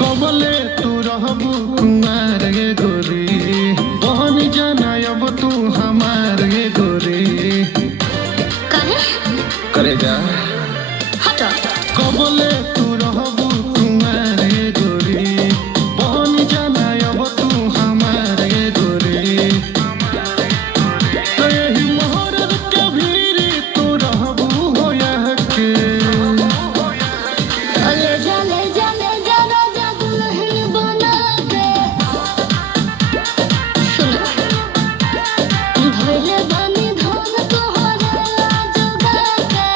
कबले तू रहबू कुमार गे गोरी बहन जाना अब तू हमार गे गोरी काहे करे जा हटो कबले तू रहबू कुमार गे गोरी बहन जाना अब तू हमार गे गोरी तो यही मोहरत के भीरी तू रहबू होया के ले जा राजा दुल्हन बना के सुनो भइले बानी धन तोहरा जोगा के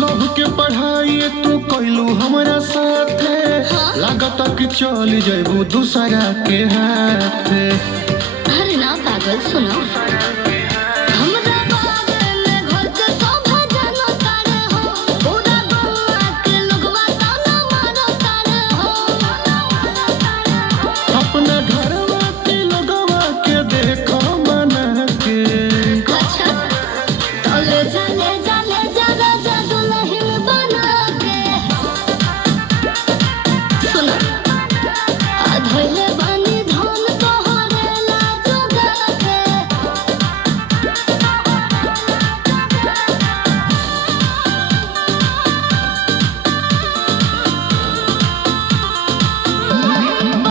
लव के पढ़ाई तू कैलू हमारा साथे लागत कि चल जैबू दूसरा के हाथे अरे ना पागल सुनो